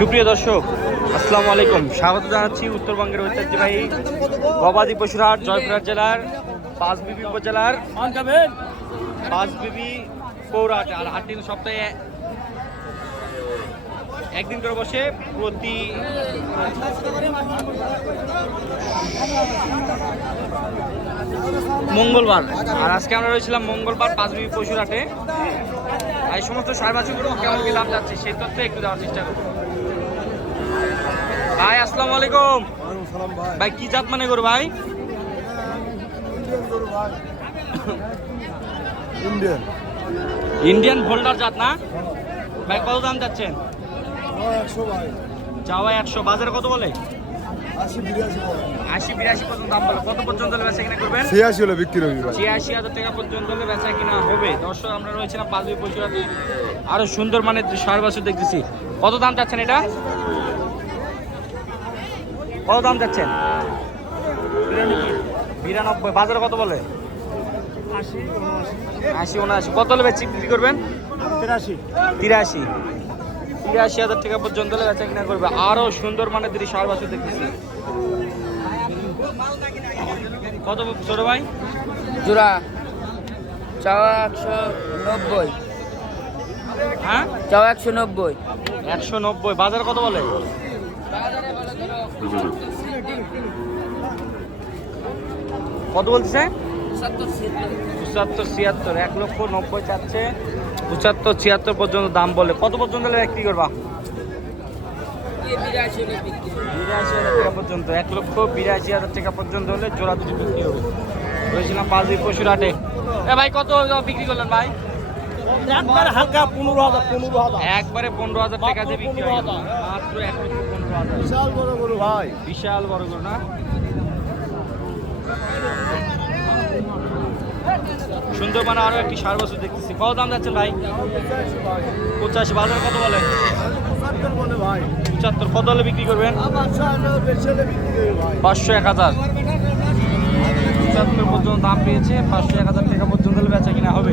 সুপ্রিয় দর্শক, আসসালামু আলাইকুম। স্বাগত জানাচ্ছি উত্তরবঙ্গের ঐতিহ্যবাহী গবাদি পশুর হাট জয়পুরহাট জেলার পাঁচবিবি উপজেলার পাঁচবিবি পৌরহাট। আর হাটটি সপ্তাহে একদিন করে বসে প্রতি মঙ্গলবার। আর আজকে আমরা রয়েছিলাম মঙ্গলবার পাঁচবিবি পশুর হাটে। এই সমস্ত সার বাছুরগুলো কেমন কি দাম যাচ্ছে সেই তথ্য একটু দেওয়ার চেষ্টা করবো। ভাই আসসালামু আলাইকুম। ভাই কি জাত মানে গরু ভাই? ইন্ডিয়ান ভোল্ডার জাত না ভাই? কত দাম যাচ্ছেন? চাওয়া 100, বাজারে কত বলে? 80-82 পর্যন্ত দাম বলে। কত পর্যন্ত বেচা কিনা করবেন? 86 হলে বিক্রি হবে। 86,000 টাকা পর্যন্ত বেচা কিনা হবে। দর্শক, আমরা রয়েছিলাম পাঁচবি পশুরাতে। আরো সুন্দর মানের সার বাছুর দেখতেছি। কত দাম চাচ্ছেন এটা? কত দাম যাচ্ছেন? 92। বাজারে কত বলে? 80-79। কত হলে বিক্রি করবেন? 83,000 টাকা পর্যন্ত বেচা কিনা করবে। আরো সুন্দর মানের যদি সার বাছুর দেখতেছি। কত ছোট ভাই? জোড়া চাওয়া 190। হ্যাঁ, চাওয়া 190। 190। বাজার কত বলে? কত বলছে? 75-76। 1,90,000 চাচ্ছে। 75-76 পর্যন্ত দাম বলে। কত পর্যন্ত বিক্রি করবা? 82,000 টাকা পর্যন্ত। 1,82,000 টাকা পর্যন্ত হলে জোড়া দুটি বিক্রি হবে। বলেছিলাম পাঁচবি পশুর হাটে। ভাই কত বিক্রি করলেন ভাই? একবারে হালকা 15,000। একবারে 15,000 টাকা দিয়ে বিক্রি হয় মাত্র 1,15,000। বিশাল বড় গরু ভাই, বিশাল বড় গরু না? সুন্দর মানে আরো একটি সার বছর দেখতেছি। কত দাম যাচ্ছেন ভাই? 85। বাজার কত বলে? 75। কত হলে বিক্রি করবেন? 500-1000। 75 পর্যন্ত দাম পেয়েছে। 500-1000 টাকা পর্যন্ত হলে বেচা কিনা হবে।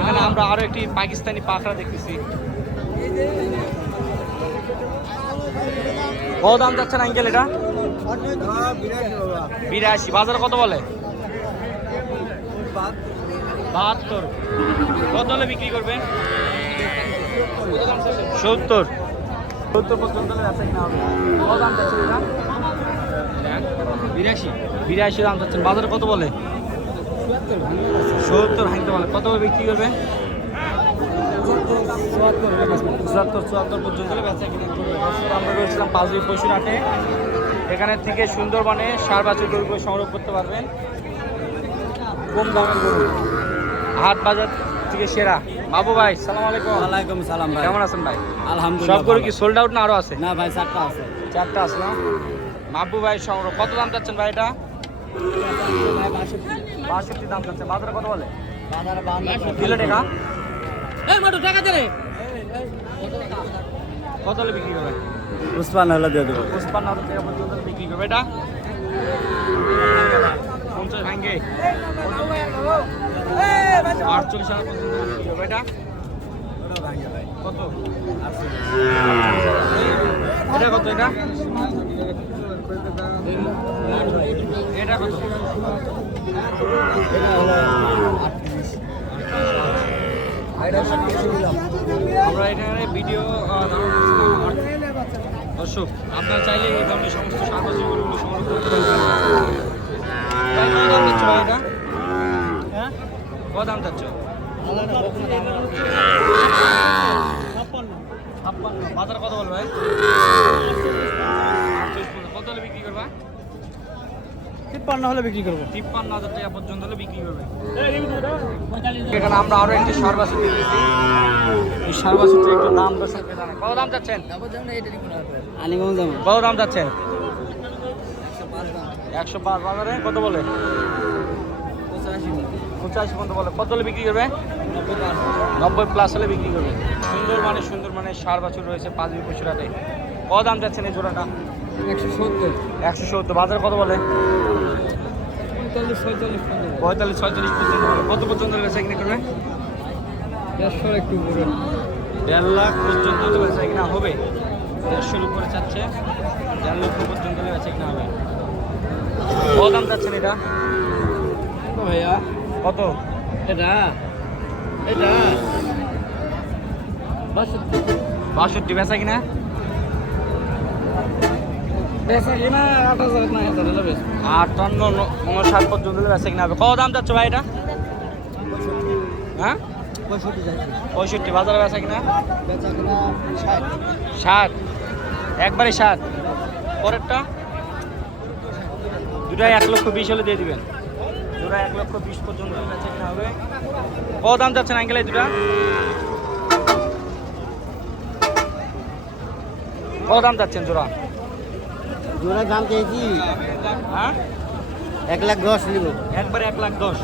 এখানে আমরা আরো একটি পাকিস্তানি পাখরা দেখতেছি। কত দাম যাচ্ছেন আঙ্কেল এটা? 82। বাজার কত বলে? 72। কত হলে বিক্রি করবেন? 70 পর্যন্ত হলে বেচা কিনা হবে। কত দাম যাচ্ছেন এটা? 82 দাম যাচ্ছেন। বাজারে কত বলে? 70 ভাঙতে বলে। কত বিক্রি করবেন? 74 পর্যন্ত হলে বেচা কিনা করবে। আমরা রয়েছিলাম পাঁচবি পশুর হাটে। এখানে থেকে সুন্দর মানে সার বাছুর গরুগুলো সংগ্রহ করতে পারবেন। কম দামের গরু, হাট বাজার থেকে সেরা। বাবু ভাই সালাম আলাইকুম। ওয়ালাইকুম সালাম ভাই। কেমন আছেন ভাই? আলহামদুলিল্লাহ। সব গরু কি সোল্ড আউট না আরো আছে? না ভাই, 4টা আছে। 4টা আছে না? বাবু ভাই সংগ্রহ। কত দাম চাচ্ছেন ভাই এটা? 62 দাম চাচ্ছে। বাজারে কত বলে? কিলো টাকা? কত হলে বিক্রি করবে? 55 হলে দিয়ে দেবো। 55,000 টাকা পর্যন্ত বিক্রি করবে। এটা 50 ভাঙ্গে 48,000 পর্যন্ত বিক্রি করবে। এটা কত? এটা কত? এটা কত? আমরা এখানে ভিডিও দর্শক, আপনারা চাইলে এই ধরনের সমস্ত সাহায্য গরুগুলো সংগ্রহ করতে পারবেন। কত দাম চাচ্ছ ভাই এটা? কত দাম চাচ্ছ? 56। বাজার কত বল ভাই? 48। কত হলে বিক্রি করবা? 53 হলে বিক্রি করবো। 53,000 টাকা পর্যন্ত হলে বিক্রি করবে। এখানে আমরা আরো একটি সার বাছুর দেখেছি। এই সার বাছুরটির একটু দাম দর্শককে জানাই। কত দাম চাচ্ছেন? কত দাম চাচ্ছেন? 105। বাজারে কত বলে? 85 পর্যন্ত বলে। কত হলে বিক্রি করবে? 90+ হলে বিক্রি করবে। সুন্দর মানে সার বাছুর রয়েছে পাঁচবি পশুর হাটে। কত দাম যাচ্ছেন এই জোড়াটা? 170। বাজারে কত বলে? 45-46 পর্যন্ত। কত পর্যন্ত বেচা কিনা করবে? 150 একটু উপরে। 1.5 লাখ পর্যন্ত বেচা কিনা হবে। 150 উপরে চাচ্ছে, 4 লক্ষ পর্যন্ত বেচা কিনা হবে। কত দাম চাচ্ছেন এটা ভাইয়া কত? এটা এটা 62 বেচা কিনা বেচা কিনা 8,000 না 1,000 হলে বেশ 58 59 পর্যন্ত বেচা কিনা হবে। কত দাম চাচ্ছ ভাই এটা? হ্যাঁ 65 যাচ্ছে 65 বাজারে বেচা কিনা বেচা কিনা 60 60, একবারে 60। পরেরটা দুটাই 1,20,000 হলে দিয়ে দিবেন। দুটা 1,20,000 পর্যন্ত বেচা কিনা হবে। কত দাম চাচ্ছেন আঙ্কেল এই দুটা? কত দাম চাচ্ছেন জোড়া? জোড়া দাম চাইছি হ্যাঁ 1,10,000 নিব একবারে 1,10,000,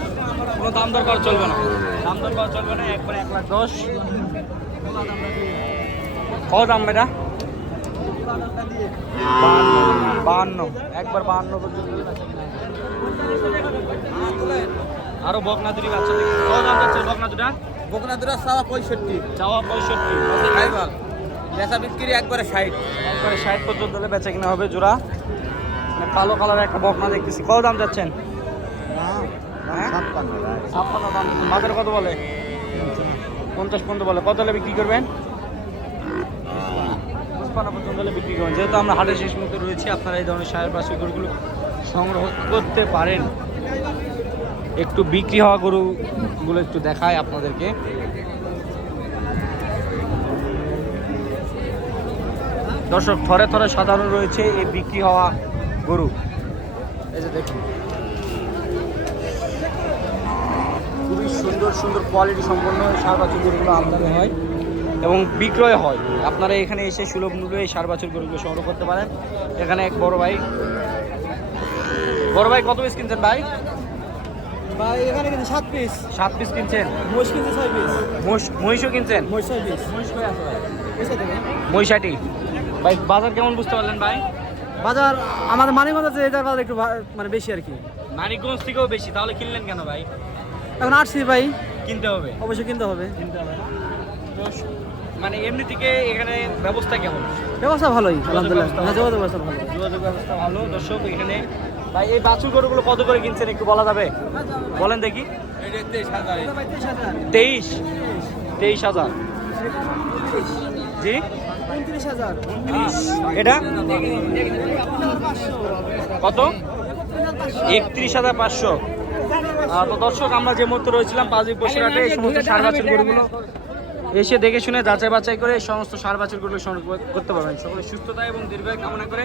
কোনো দাম দর করা চলবে না, দাম দর করা চলবে না, একবারে 1,10,000। কত দাম এটা? 52, একবার 52 পর্যন্ত বেচা কিনা হবে। আরো বকনা দুটি বাচ্চা দেখি। কত দাম যাচ্ছে বকনা দুটা? বকনা দুরা সাওয়া 65 চাওয়া 65, খাইবাল বেচা বিক্রি একবারে 60 একবারে 60 পর্যন্ত হলে বেচা কিনা হবে জোড়া। মানে কালো কালারের একটা বকনা দেখতেছি। কত দাম যাচ্ছেন? হ্যাঁ 56 দাম। বাজারে কত বলে? 50 পর্যন্ত বলে। কত হলে বিক্রি করবেন? 55 পর্যন্ত হলে বিক্রি করবেন। যেহেতু আমরা হাটের শেষ মুহূর্তে রয়েছি, আপনারা এই ধরনের সার পাশে গরুগুলো সংগ্রহ করতে পারেন। একটু বিক্রি হওয়া গরুগুলো একটু দেখায় আপনাদেরকে। দর্শক থরে থরে সাধারণ রয়েছে এই বিক্রি হওয়া গরু। এই যে দেখুন, খুবই সুন্দর সুন্দর কোয়ালিটি সম্পন্ন সার বাছুর গরুগুলো আমদানি হয় এবং বিক্রয় হয়। আপনারা এখানে এসে সুলভ মূল্যে এই সার বাছুর গরুগুলো সংগ্রহ করতে পারেন। এখানে এক বড় ভাই কত পিস কিনছেন ভাই? ভাই এখানে কিন্তু 7 পিস 7 পিস কিনছেন। মোষ কিন্তু 6 পিস মহিষও কিনছেন। মোষ 6 পিস মহিষ কই আছে ভাই? এসে দেখেন মহিষাটি ভাই। বাজার কেমন বুঝতে পারলেন ভাই? বাজার আমাদের মানিকগঞ্জ আছে, এটার বাজার একটু মানে বেশি আর কি। মানিকগঞ্জ থেকেও বেশি, তাহলে কিনলেন কেন ভাই? এখন আসছি ভাই, কিনতে হবে, অবশ্যই কিনতে হবে। কিনতে হবে না? তো মানে এমনি থেকে এখানে ব্যবস্থা কেমন? ব্যবস্থা ভালোই আলহামদুলিল্লাহ, ব্যবস্থা হ্যাঁ, যোগাযোগ ব্যবস্থা ভালো। যোগাযোগ ব্যবস্থা ভালো। দর্শক এখানে ভাই এই বাছুর গরুগুলো কত করে কিনছেন একটু বলা যাবে? বলেন দেখি। 23,000 জি 29,000 এটা কত? 31,500। তো দর্শক আমরা যে মুহূর্তে রয়েছিলাম পাঁচই পশুরহাটে, এই সমস্ত সার বাছুর গরুগুলো এসে দেখে শুনে যাচাই বাছাই করে এই সমস্ত সার বাছুর গরুগুলো সংগ্রহ করতে পারবেন। সকলে সুস্থতা এবং দীর্ঘায়ু কামনা করে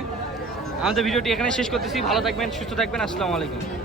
আমাদের ভিডিওটি এখানে শেষ করতেছি। ভালো থাকবেন, সুস্থ থাকবেন। আসসালামু আলাইকুম।